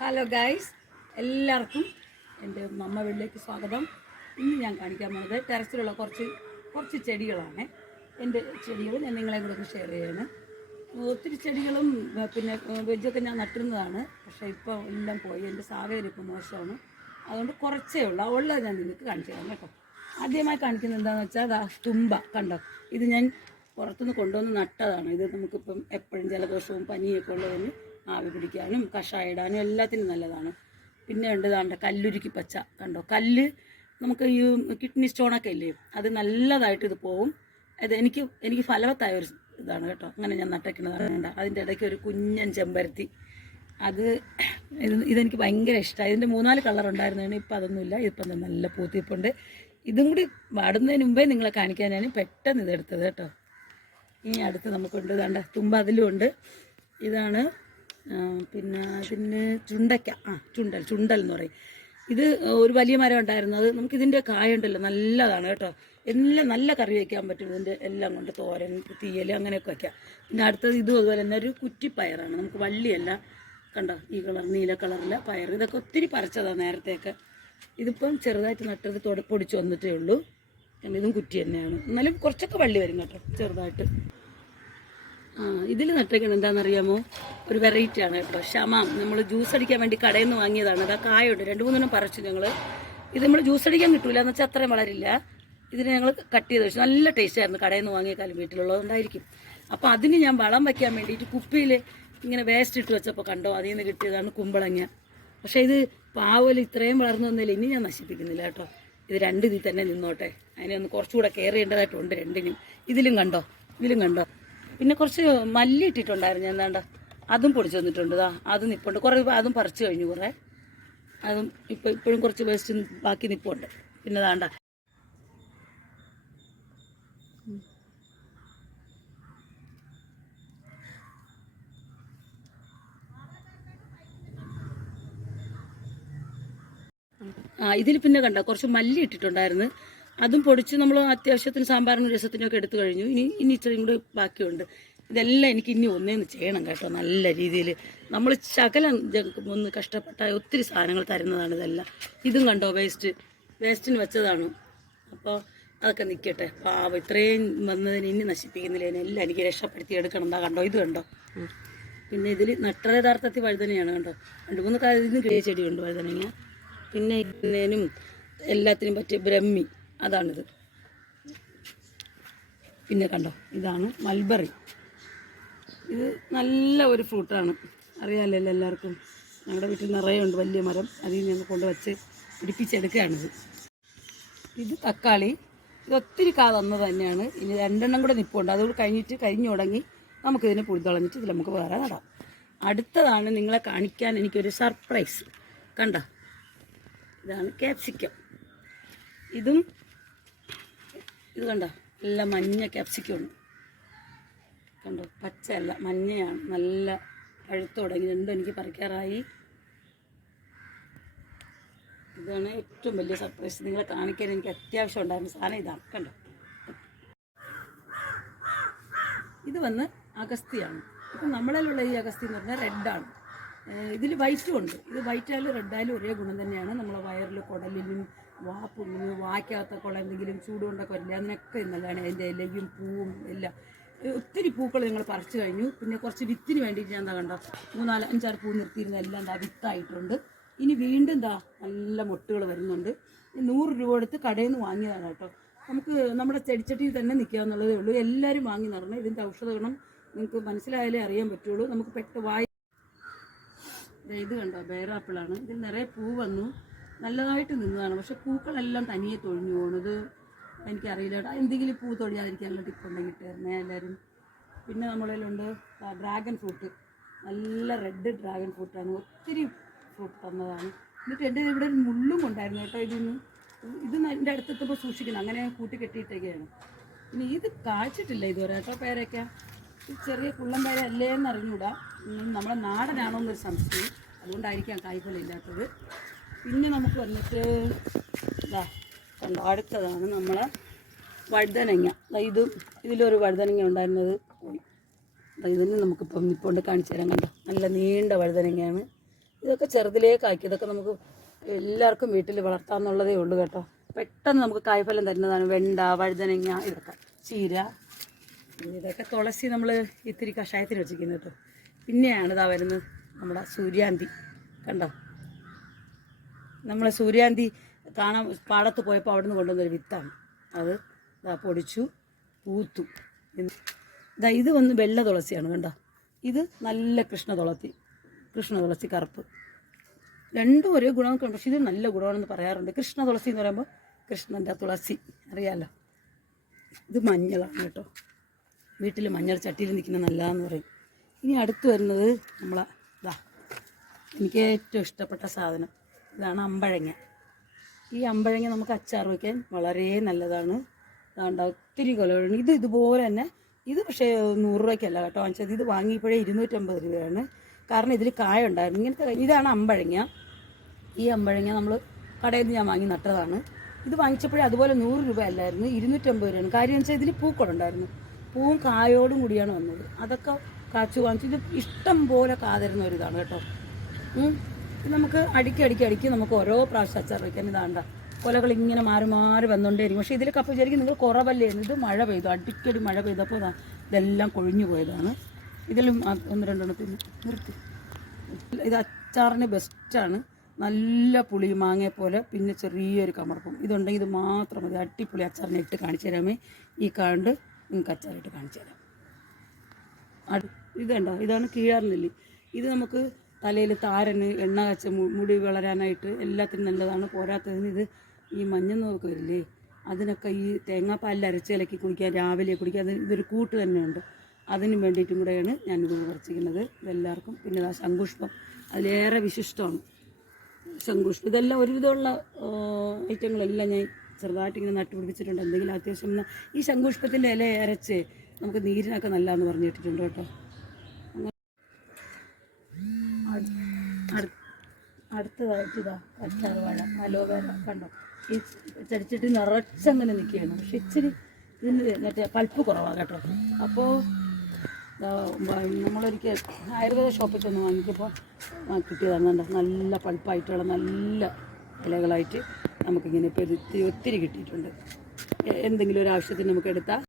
Hello guys, എല്ലാവർക്കും എൻ്റെ മമ്മ വീട്ടിലേക്ക് സ്വാഗതം. ഇന്ന് ഞാൻ കാണിക്കാൻ പോകുന്നത് ടെറസിലുള്ള കുറച്ച് ചെടികളാണ്. എൻ്റെ ചെടികൾ ഞാൻ നിങ്ങളെ കൂടെ ഷെയർ ചെയ്യാണ്. ഒത്തിരി ചെടികളും പിന്നെ വെജൊക്കെ ഞാൻ നട്ടിരുന്നതാണ്. പക്ഷേ ഇപ്പോൾ എല്ലാം പോയി. എൻ്റെ സാഹചര്യം ഇപ്പോൾ മോശമാണ്. അതുകൊണ്ട് കുറച്ചേ ഉള്ളത് ഞാൻ നിങ്ങൾക്ക് കാണിച്ചു തരാം കേട്ടോ. ആദ്യമായി കാണിക്കുന്നത് എന്താണെന്ന് വെച്ചാൽ അതാ തുമ്പ കണ്ടോ. ഇത് ഞാൻ പുറത്തുനിന്ന് കൊണ്ടുവന്ന് നട്ടതാണ്. ഇത് നമുക്കിപ്പം എപ്പോഴും ജലദോഷവും പനിയൊക്കെ ഉള്ളതിന് ആവി പിടിക്കാനും കഷായം ഇടാനും എല്ലാത്തിനും നല്ലതാണ്. പിന്നെ ഉണ്ട് ദാണ്ട കല്ലുരുക്കി പച്ച കണ്ടോ. കല്ല് നമുക്ക് ഈ കിഡ്നി സ്റ്റോണൊക്കെ ഇല്ലേ, അത് നല്ലതായിട്ട് ഇത് പോവും. അത് എനിക്ക് ഫലവത്തായ ഒരു ഇതാണ് കേട്ടോ. അങ്ങനെ ഞാൻ നട്ടേക്കുന്നതാണ്. അതിൻ്റെ ഇടയ്ക്ക് ഒരു കുഞ്ഞൻ ചെമ്പരത്തി, ഇതെനിക്ക് ഭയങ്കര ഇഷ്ടമായി. ഇതിൻ്റെ 3-4 കളർ ഉണ്ടായിരുന്നതാണ്. ഇപ്പം അതൊന്നുമില്ല. ഇപ്പം നല്ല പൂത്തിപ്പുണ്ട്. ഇതും കൂടി വാടുന്നതിന് മുമ്പേ നിങ്ങളെ കാണിക്കാനാണ് പെട്ടെന്ന് ഇതെടുത്തത് കേട്ടോ. ഇനി അടുത്ത് നമുക്കുണ്ട് ദാണ്ട തുമ്പ, അതിലും ഉണ്ട്. ഇതാണ് പിന്നെ ചുണ്ടയ്ക്ക, ചുണ്ടൽ എന്ന് പറയും. ഇത് ഒരു വലിയ മരം ഉണ്ടായിരുന്നത്. നമുക്കിതിൻ്റെ കായുണ്ടല്ലോ നല്ലതാണ് കേട്ടോ. എല്ലാം നല്ല കറി വയ്ക്കാൻ പറ്റും. ഇതിൻ്റെ എല്ലാം കൊണ്ട് തോരൻ, തീയൽ അങ്ങനെയൊക്കെ വയ്ക്കാം. പിന്നെ അടുത്തത് ഇതും അതുപോലെ തന്നെ ഒരു കുറ്റിപ്പയറാണ്. നമുക്ക് വള്ളിയല്ല കണ്ടോ, ഈ കളർ നീല കളറിലെ പയർ. ഇതൊക്കെ ഒത്തിരി പറിച്ചതാണ് നേരത്തെയൊക്കെ. ഇതിപ്പം ചെറുതായിട്ട് നട്ടത് പൊടിച്ച് വന്നിട്ടേ ഉള്ളൂ. ഇതും കുറ്റി തന്നെയാണ്. എന്നാലും കുറച്ചൊക്കെ വള്ളി വരും കേട്ടോ, ചെറുതായിട്ട്. ഇതിൽ നട്ടേക്കുന്നത് എന്താണെന്നറിയാമോ, ഒരു വെറൈറ്റിയാണ് കേട്ടോ. ഷമാം. നമ്മൾ ജ്യൂസ് അടിക്കാൻ വേണ്ടി കടയിൽ നിന്ന് വാങ്ങിയതാണ്. അത് കായുണ്ട്. 2-3 പറിച്ചു ഞങ്ങൾ. ഇത് നമ്മൾ ജ്യൂസ് അടിക്കാൻ കിട്ടൂല എന്ന് വെച്ചാൽ അത്രയും വളരില്ല. ഇതിന് ഞങ്ങൾ കട്ട് ചെയ്ത് വെച്ചു. നല്ല ടേസ്റ്റ് ആയിരുന്നു. കടയിൽ നിന്ന് വാങ്ങിയേക്കാളും വീട്ടിലുള്ളതുകൊണ്ടായിരിക്കും. അപ്പോൾ അതിന് ഞാൻ വളം വയ്ക്കാൻ വേണ്ടിയിട്ട് കുപ്പിയിൽ ഇങ്ങനെ വേസ്റ്റ് ഇട്ട് വെച്ചപ്പോൾ കണ്ടോ, അതിൽ നിന്ന് കിട്ടിയതാണ് കുമ്പളങ്ങ. പക്ഷേ ഇത് പാവല് ഇത്രയും വളർന്നു വന്നില്ല. ഇനി ഞാൻ നശിപ്പിക്കുന്നില്ല കേട്ടോ. ഇത് 2 ഇതിൽ തന്നെ നിന്നോട്ടെ. അതിനെ ഒന്ന് കുറച്ചുകൂടെ കെയർ ചെയ്യേണ്ടതായിട്ടുണ്ട് 2നും. ഇതിലും കണ്ടോ. പിന്നെ കുറച്ച് മല്ലി ഇട്ടിട്ടുണ്ടായിരുന്നു. എന്താണ്ട അതും പൊടിച്ചു വന്നിട്ടുണ്ട്. അത് നിപ്പുണ്ട്. കുറേ അതും പറിച്ചു കഴിഞ്ഞു. കുറേ അതും ഇപ്പോഴും കുറച്ച് വേസ്റ്റ് ബാക്കി നിപ്പുണ്ട്. പിന്നെ ദാണ്ട ഇതിൽ പിന്നെ കണ്ട കുറച്ച് മല്ലി ഇട്ടിട്ടുണ്ടായിരുന്നു. അതും പൊടിച്ച് നമ്മൾ അത്യാവശ്യത്തിന് സാമ്പാറിനും രസത്തിനും ഒക്കെ എടുത്തു കഴിഞ്ഞു. ഇനി ഇത്രയും കൂടി ബാക്കിയുണ്ട്. ഇതെല്ലാം എനിക്ക് ഇനി ഒന്നേന്ന് ചെയ്യണം കേട്ടോ. നല്ല രീതിയിൽ നമ്മൾ ശകലം ഒന്ന് കഷ്ടപ്പെട്ട ഒത്തിരി സാധനങ്ങൾ തരുന്നതാണ് ഇതെല്ലാം. ഇതും കണ്ടോ, വേസ്റ്റിന് വെച്ചതാണ്. അപ്പോൾ അതൊക്കെ നിൽക്കട്ടെ. പാവം ഇത്രയും വന്നതിന് ഇനി നശിപ്പിക്കുന്നില്ല. എല്ലാം എനിക്ക് രക്ഷപ്പെടുത്തി എടുക്കണം. എന്താ കണ്ടോ, ഇത് കണ്ടോ. പിന്നെ ഇതിൽ നട്ട യഥാർത്ഥത്തിൽ വഴുതനയാണ് കണ്ടോ. 2-3 ഇതിന് കിളിയ ചെടിയുണ്ട് വഴുതനങ്ങ. പിന്നെ ഇതിനും എല്ലാത്തിനും പറ്റിയ ബ്രഹ്മി, അതാണിത്. പിന്നെ കണ്ടോ, ഇതാണ് മൽബറി. ഇത് നല്ല ഒരു ഫ്രൂട്ടാണ്, അറിയാമല്ലോ എല്ലാവർക്കും. ഞങ്ങളുടെ വീട്ടിൽ നിറയെ ഉണ്ട് വലിയ മരം. അതിൽ ഞങ്ങൾ കൊണ്ടുവച്ച് പിടിപ്പിച്ചെടുക്കുകയാണിത്. ഇത് തക്കാളി. ഇത് ഒത്തിരി കാ തന്നത് തന്നെയാണ്. ഇനി 2 കൂടെ നിൽപ്പുണ്ട്. അതോട് കഴിഞ്ഞു തുടങ്ങി നമുക്കിതിനെ പുഴുതളഞ്ഞിട്ട് ഇതിൽ നമുക്ക് വേറെ നടാം. അടുത്തതാണ് നിങ്ങളെ കാണിക്കാൻ എനിക്കൊരു സർപ്രൈസ്. കണ്ടോ, ഇതാണ് ക്യാപ്സിക്കം. ഇത് കണ്ടോ, എല്ലാം മഞ്ഞ ക്യാപ്സിക്കമാണ് കണ്ടോ. പച്ചയല്ല, മഞ്ഞയാണ്. നല്ല പഴുത്ത് തുടങ്ങിയിട്ടുണ്ട്. എനിക്ക് പറിക്കാറായി. ഇതാണ് ഏറ്റവും വലിയ സർപ്രൈസ്. നിങ്ങളെ കാണിക്കാൻ എനിക്ക് അത്യാവശ്യം ഉണ്ടായിരുന്ന സാധനം ഇതാണ് കണ്ടോ. ഇത് വന്ന് അഗസ്തിയാണ്. ഇപ്പം നമ്മളിലുള്ള ഈ അഗസ്തി എന്ന് പറഞ്ഞാൽ റെഡാണ്. ഇതിൽ വൈറ്റും ഉണ്ട്. ഇത് വൈറ്റായാലും റെഡായാലും ഒരേ ഗുണം തന്നെയാണ്. നമ്മളെ വയറിൽ, കുടലിലും, വാപ്പുള്ളിലും, വായ്ക്കകത്തൊക്കെ ഉള്ള എന്തെങ്കിലും ചൂടുകൊണ്ടൊക്കെ വരില്ല, അതിനൊക്കെ നല്ലതാണ്. അതിൻ്റെ ഇലയും പൂവും എല്ലാം. ഒത്തിരി പൂക്കൾ ഞങ്ങൾ പറിച്ചു കഴിഞ്ഞു. പിന്നെ കുറച്ച് വിത്തിന് വേണ്ടിയിട്ട് ഞാൻ എന്താ കണ്ടോ 3-4-5-6 പൂ നിർത്തിയിരുന്ന എല്ലാം എന്താ വിത്തായിട്ടുണ്ട്. ഇനി വീണ്ടും എന്താ നല്ല മൊട്ടുകൾ വരുന്നുണ്ട്. 100 രൂപ കൊടുത്ത് കടയിൽ നിന്ന് വാങ്ങിയതാണ് കേട്ടോ. നമുക്ക് നമ്മുടെ ചെടിച്ചട്ടിയിൽ തന്നെ നിൽക്കാവുന്നുള്ളതേ ഉള്ളൂ. എല്ലാവരും വാങ്ങി നടണം. ഇതിൻ്റെ ഔഷധ ഗുണം നിങ്ങൾക്ക് മനസ്സിലായാലേ അറിയാൻ പറ്റുള്ളൂ. നമുക്ക് ഇത് കണ്ടോ, ബേറാപ്പിളാണ്. ഇതിൽ നിറയെ പൂ വന്നു, നല്ലതായിട്ട് നിന്നതാണ്. പക്ഷെ പൂക്കളെല്ലാം തനിയെ തൊഴിഞ്ഞു പോകുന്നത് എനിക്കറിയില്ല കേട്ടോ. എന്തെങ്കിലും പൂ തൊഴിയാതിരിക്കാനുള്ള ടിപ്പുണ്ടെങ്കിൽ ഇട്ടായിരുന്നേ എല്ലാവരും. പിന്നെ നമ്മളിലുണ്ട് ഡ്രാഗൺ ഫ്രൂട്ട്. നല്ല റെഡ് ഡ്രാഗൺ ഫ്രൂട്ടാണ്. ഒത്തിരി ഫ്രൂട്ട് തന്നതാണ്. എന്നിട്ട് എൻ്റെ ഇവിടെ ഒരു മുള്ളും ഉണ്ടായിരുന്നു കേട്ടോ. ഇത് എൻ്റെ അടുത്തെത്തുമ്പോൾ സൂക്ഷിക്കണം. അങ്ങനെ കൂട്ടി കെട്ടിയിട്ടൊക്കെയാണ്. പിന്നെ ഇത് കാഴ്ചിട്ടില്ല ഇതുവരെ കേട്ടോ. പേരൊക്കെ ചെറിയ കുള്ളം പേര അല്ലേ എന്ന് അറിഞ്ഞൂടാ. നമ്മളെ നാടനാണോ എന്നൊരു സംശയം. അതുകൊണ്ടായിരിക്കാം കായ്ഫലമില്ലാത്തത്. പിന്നെ നമുക്ക് വന്നിട്ട് കണ്ടോ, അടുത്തതാണ് നമ്മളെ വഴുതനങ്ങ. ഇതിലൊരു വഴുതനങ്ങ ഉണ്ടായിരുന്നത് പോയി. ഇതിന് നമുക്കിപ്പം കൊണ്ട് കാണിച്ചു തരാം. കണ്ടോ, നല്ല നീണ്ട വഴുതനങ്ങയാണ്. ഇതൊക്കെ ചെറുതിലേക്കാക്കി. ഇതൊക്കെ നമുക്ക് എല്ലാവർക്കും വീട്ടിൽ വളർത്താമെന്നുള്ളതേ ഉള്ളൂ കേട്ടോ. പെട്ടെന്ന് നമുക്ക് കായ്ഫലം തരുന്നതാണ്. വെണ്ട, വഴുതനങ്ങ, ഇതൊക്കെ ചീര. ഇതൊക്കെ തുളസി നമ്മൾ ഇത്തിരി കഷായത്തിന് വെച്ചിരിക്കുന്നു കേട്ടോ. പിന്നെയാണ് ഇതാ വരുന്നത് നമ്മുടെ സൂര്യാന്തി. കണ്ടോ, നമ്മൾ സൂര്യാന്തി കാണാൻ പാടത്ത് പോയപ്പോൾ അവിടെ നിന്ന് കൊണ്ടുവന്നൊരു വിത്താണ് അത്. ഇതാ പൊടിച്ചു, പൂത്തു. ഇതാ ഇത് വന്ന് വെള്ള തുളസിയാണ്. കണ്ടോ, ഇത് നല്ല കൃഷ്ണ തുളസി കറുപ്പ്. രണ്ടും ഒരേ ഗുണമൊക്കെ ഉണ്ട്, പക്ഷെ ഇത് നല്ല ഗുണമാണെന്ന് പറയാറുണ്ട്. കൃഷ്ണ തുളസി എന്ന് പറയുമ്പോൾ കൃഷ്ണൻ്റെ തുളസി അറിയാമല്ലോ. ഇത് മഞ്ഞളാണ് കേട്ടോ. വീട്ടിൽ മഞ്ഞൾ ചട്ടിയിൽ നിൽക്കുന്ന നല്ലതാന്ന് പറയും. ഇനി അടുത്ത് വരുന്നത് നമ്മളെ എനിക്ക് ഏറ്റവും ഇഷ്ടപ്പെട്ട സാധനം ഇതാണ് അമ്പഴങ്ങ. ഈ അമ്പഴങ്ങ നമുക്ക് അച്ചാർ വയ്ക്കാൻ വളരെ നല്ലതാണ്. അതുകൊണ്ട് ഒത്തിരി കൊലവഴി. ഇത് ഇതുപോലെ തന്നെ. ഇത് പക്ഷേ 100 രൂപയ്ക്കല്ല കേട്ടോ വാങ്ങിച്ചത്. ഇത് വാങ്ങിയപ്പോഴേ 250 രൂപയാണ്. കാരണം ഇതിൽ കായ ഉണ്ടായിരുന്നു. ഇങ്ങനത്തെ ഇതാണ് അമ്പഴങ്ങ. ഈ അമ്പഴങ്ങ നമ്മൾ കടയിൽ നിന്ന് ഞാൻ വാങ്ങി നട്ടതാണ്. ഇത് വാങ്ങിച്ചപ്പോഴേ അതുപോലെ 100 രൂപ അല്ലായിരുന്നു, 250 രൂപയാണ്. കാര്യം എന്ന് വെച്ചാൽ ഇതിൽ പൂക്കളുണ്ടായിരുന്നു. പൂവും കായോടും കൂടിയാണ് വന്നത്. അതൊക്കെ കാച്ചു വാങ്ങിച്ചു. ഇത് ഇഷ്ടം പോലെ കാതരുന്ന ഒരു ഇതാണ് കേട്ടോ. ഇത് നമുക്ക് അടിക്കി നമുക്ക് ഓരോ പ്രാവശ്യം അച്ചാർ വയ്ക്കാൻ. ഇതാണ്ട കൊലകൾ ഇങ്ങനെ മാറി വന്നുകൊണ്ടേയിരിക്കും. പക്ഷേ ഇതിൽ കപ്പ വിചാരിക്കും നിങ്ങൾ കുറവല്ലായിരുന്നു. ഇത് മഴ പെയ്തു, അടിക്കടി മഴ പെയ്തപ്പോൾ ഇതെല്ലാം കൊഴിഞ്ഞു പോയതാണ്. ഇതിലും 1-2 നിർത്തി. ഇത് അച്ചാറിന് ബെസ്റ്റാണ്. നല്ല പുളി മാങ്ങയെ പോലെ, പിന്നെ ചെറിയൊരു കമർപ്പും ഇതുണ്ടെങ്കിൽ ഇത് മാത്രം മതി. അടിപൊളി അച്ചാറിനെ ഇട്ട് കാണിച്ചു തരാമേ. ഈ കാണ്ട് നിങ്ങൾക്ക് അച്ചാറിട്ട് കാണിച്ചു തരാം. ഇതുണ്ടോ, ഇതാണ് കീഴാർനെല്ലി. ഇത് നമുക്ക് തലയിൽ താരന്, എണ്ണ കച്ച, മുടി വളരാനായിട്ട് എല്ലാത്തിനും നല്ലതാണ്. പോരാത്തതിന് ഇത് ഈ മഞ്ഞന്നൊക്കെ വരില്ലേ, അതിനൊക്കെ ഈ തേങ്ങാപ്പാലിൽ അരച്ചിലക്കി കുടിക്കാൻ, രാവിലെ കുടിക്കാൻ ഇതൊരു കൂട്ട് തന്നെയുണ്ട്. അതിന് വേണ്ടിയിട്ടും കൂടെയാണ് ഞാനിത് പറിച്ചിരിക്കുന്നത്. ഇതെല്ലാവർക്കും. പിന്നെ ശംഖുഷ്പം അതിലേറെ വിശിഷ്ടമാണ് ശംഖുഷ്പം. ഇതെല്ലാം ഒരുവിധമുള്ള ഐറ്റങ്ങളെല്ലാം ഞാൻ ചെറുതായിട്ട് ഇങ്ങനെ നട്ടുപിടിപ്പിച്ചിട്ടുണ്ട്. എന്തെങ്കിലും അത്യാവശ്യം ഈ ശംഖുഷ്പത്തിൻ്റെ ഇല അരച്ച് നമുക്ക് നീരിനൊക്കെ നല്ലതെന്ന് പറഞ്ഞു കേട്ടിട്ടുണ്ട് കേട്ടോ. അടുത്തതായിട്ട് ഇതാ കറ്റാർ വാഴ, അലോവേര. കണ്ടോ, ഈ ചടിച്ചിട്ട് നിറച്ചങ്ങനെ നിൽക്കുകയാണ്. പക്ഷെ ഇച്ചിരി ഇതിന് മറ്റേ പൾപ്പ് കുറവാണ് കേട്ടോ. അപ്പോൾ നമ്മളൊരിക്കൽ ആയുർവേദ ഷോപ്പിൽ ചെന്ന് വാങ്ങിയപ്പോൾ കിട്ടിയതാണ്. കണ്ടോ, നല്ല പൾപ്പായിട്ടുള്ള നല്ല ഇലകളായിട്ട് നമുക്കിങ്ങനെ ഇപ്പോൾ ഒത്തിരി കിട്ടിയിട്ടുണ്ട്. എന്തെങ്കിലും ഒരു ആവശ്യത്തിന് നമുക്ക് എടുത്താൽ